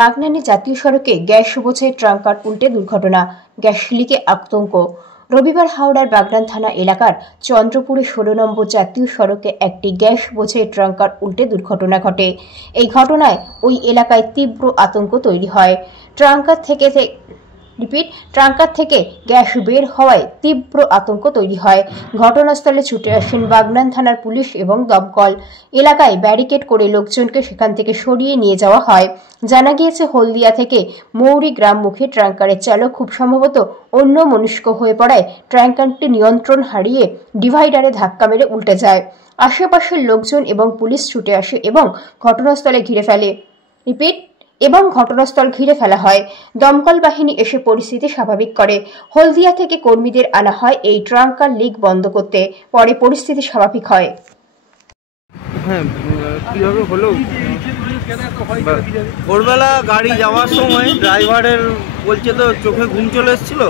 বাগনানে জাতীয় সড়কে গ্যাস বোঝাই ট্রাঙ্কার উল্টে দুর্ঘটনা, গ্যাস লিকে আতঙ্ক। রবিবার হাওড়ার বাগনান থানা এলাকার চন্দ্রপুরে 16 নম্বর জাতীয় সড়কে একটি গ্যাস বোঝাই ট্রাঙ্কার উল্টে দুর্ঘটনা ঘটে। এই ঘটনায় ওই এলাকায় তীব্র আতঙ্ক তৈরি হয়। ট্রাঙ্কার থেকে গ্যাস বের হওয়ায় তীব্র আতঙ্ক তৈরি হয়। ঘটনাস্থলে ছুটে আসেন বাগনান থানার পুলিশ এবং দমকল। এলাকায় ব্যারিকেড করে লোকজনকে সেখান থেকে সরিয়ে নিয়ে যাওয়া হয়। জানা গিয়েছে, হলদিয়া থেকে মৌরি গ্রামমুখী ট্রাঙ্কারের চালক খুব সম্ভবত অন্যমনস্ক হয়ে পড়ায় ট্রাঙ্কারটি নিয়ন্ত্রণ হারিয়ে ডিভাইডারে ধাক্কা মেরে উল্টে যায়। আশেপাশের লোকজন এবং পুলিশ ছুটে আসে এবং ঘটনাস্থল ঘিরে ফেলা হয়। দমকল বাহিনী এসে পরিস্থিতি স্বাভাবিক করে। হলদিয়া থেকে কর্মীদের আনা হয় এই ট্রাঙ্কার লিক বন্ধ করতে। পরে পরিস্থিতি স্বাভাবিক হয়। কিভাবে হলো? ভোরবেলা গাড়ি যাওয়ার সময় ড্রাইভারের বলছে তো চোখে ঘুম চলে এসেছিল,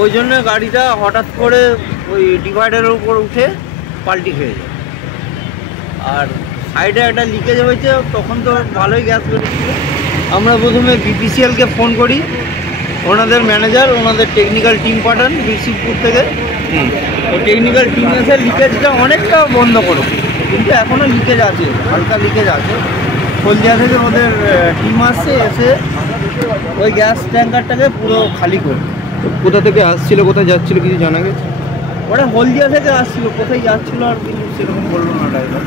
ওই জন্য গাড়িটা হঠাৎ করে ওই ডিভাইডারের উপর উঠে পাল্টি খেয়ে যায়। আর সাইডে একটা লিকেজ হয়েছে, তখন তো ভালোই গ্যাস বেরিয়েছিল। আমরা প্রথমে বিপিসিএলকে ফোন করি, ওনাদের ম্যানেজার ওনাদের টেকনিক্যাল টিম পাঠান বিরসিংপুর থেকে। ওই টেকনিক্যাল টিম এসে লিকেজটা অনেকটা বন্ধ করে, কিন্তু এখনও লিকেজ আছে, হালকা লিকেজ আছে। হলদিয়া থেকে ওদের টিম আসছে, এসে ওই গ্যাস ট্যাঙ্কারটাকে পুরো খালি করে। কোথা থেকে আসছিল, কোথায় যাচ্ছিল কিছু জানা গেছে? ওরা হলদিয়া থেকে আসছিল, কোথায় যাচ্ছিল আর কিছু সেরকম বললো না ড্রাইভার।